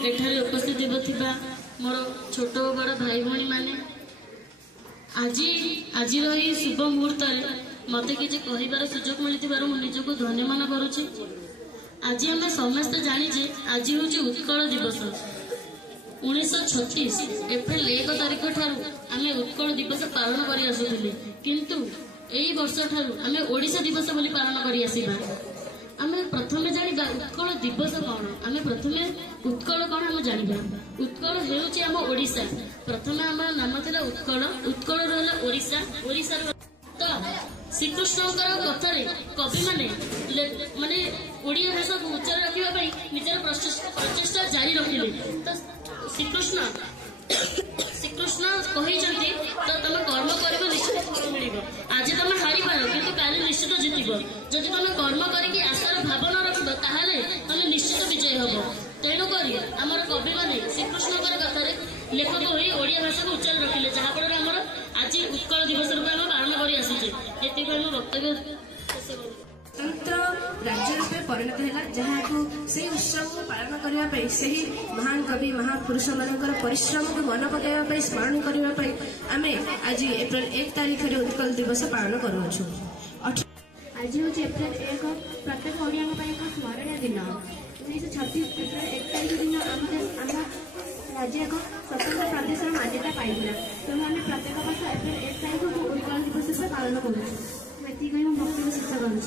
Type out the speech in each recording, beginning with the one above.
एठारे उपस्थित होता मोर छोट बड़ भाई भाई माने आज शुभ मुहूर्त मत कि कहबार सुजोग मिलू मुझको धन्य मन करुचे। आज आम समस्ते जाचे आज हूँ उत्कल दिवस 1936 एप्रिल 1 तारिख ठारू आम उत्कल दिवस पालन कर आसुले किंतु एई वर्ष ठारू आम ओडिशा दिवस बोली पालन कर आसिबा। आम प्रथम जाना उत्कल दिवस कौन आम प्रथम उत्कल कौन आम जाना उत्कल हेउची आम ओडिशा प्रथम आम नाम थिला उत्कल उत्कल रहा ओडिशा ओडिशा तो श्रीकृष्ण कथा कवि माने ओडिया भाषा को उच्चार रखा निजर प्रचेषा जारी रखिले तो श्रीकृष्ण कही तो तुम कर्म कर निश्चित फल मिल आज तुम हारी पार कि काली निश्चित जितब जदि तुम कर्म करके आशार भावना रख तुम निश्चित विजय हम तेणुक आमर कवि मैंने श्रीकृष्ण कथा लेखक हो ओडिया भाषा को उच्चार रखिले जहाँफल आम आज उत्कल दिवस रूप आम पालन कर आसीचे ये वक्तव्य स्वतंत्र राज्य रूपे परिणत है जहाँ से उत्सव को पालन करने से महान कवि महापुरुष मान परिश्रम को मन पकड़ा स्मरण करने आम आज एप्रिल 1 तारिख में उत्कल दिवस पालन करूँ। आज हूँ एप्रिल 1 प्रत्येक ओडिया एक स्मरणीय दिन 1936 एप्रिल 1 तारिख दिन आम राज्य एक स्वतंत्र प्रदेश मान्यता पाई तेणु आम प्रत्येक वर्ष एप्रिल 1 तारिख को उत्कल दिवस से पालन करूँ वक्तव्य शेष करुँच।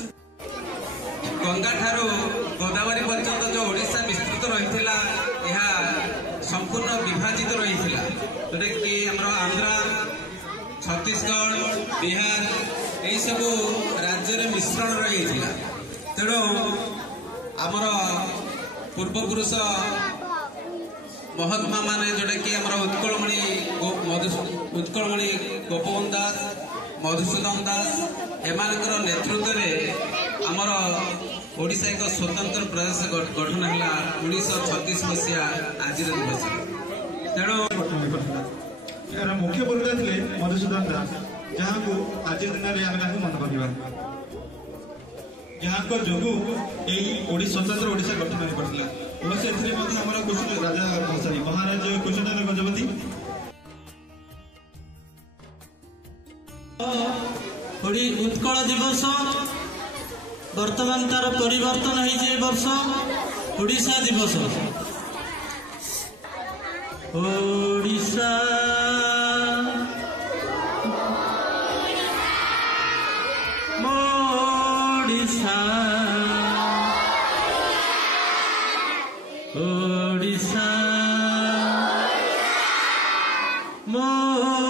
गंगा ठारू गोदावरी पर्यंत जो ओडिशा विस्तृत रही संपूर्ण विभाजित रही जोटा कि आंध्र छत्तीसगढ़ बिहार यही सब राज्य मिश्रण रही तेणु आमर पूर्वपुरुष महात्मा माने जोटा कि उत्कलमणि गोपबंधु दास मधुसूदन दास एमानकर नेतृत्व में आमर ओडिशा एक स्वतंत्र प्रदेश गठन है 1936 मसीहा आज दिवस तेणु यार मुख्य भूमिका थे मधुसूदन दास जहाँ को आज दिन में आम मन करवा जहाँ को जो स्वतंत्र ओडिशा गठन हो पड़ा कुछ राजा महाराज कुशेन्द्र गजपति उत्कल दिवस वर्तमान तार परिवर्तन है वर्ष ओडिशा दिवस ओडिशा मोडिशा ओडिशा मोडिशा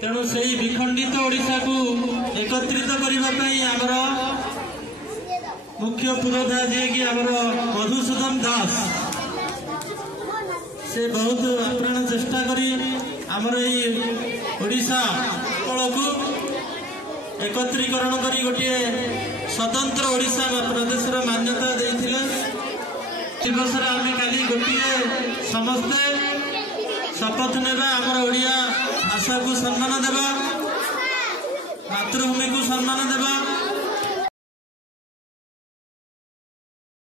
तेणु से विखंडित ओडिशा को एकत्रित करने आमर मुख्य पुरोधा जी कि आमर मधुसूदन दास से बहुत आप्राण चेष्टा करी आमर ओडिशा उत्कल को एकत्रीकरण करी गोटे स्वतंत्र ओडिशा प्रदेश मान्यता देथिले दिवस आम काली गोटे समस्ते शपथ नेबा आमर ओडिया भाषा को सम्मान देवा मातृभूमि को सम्मान देवा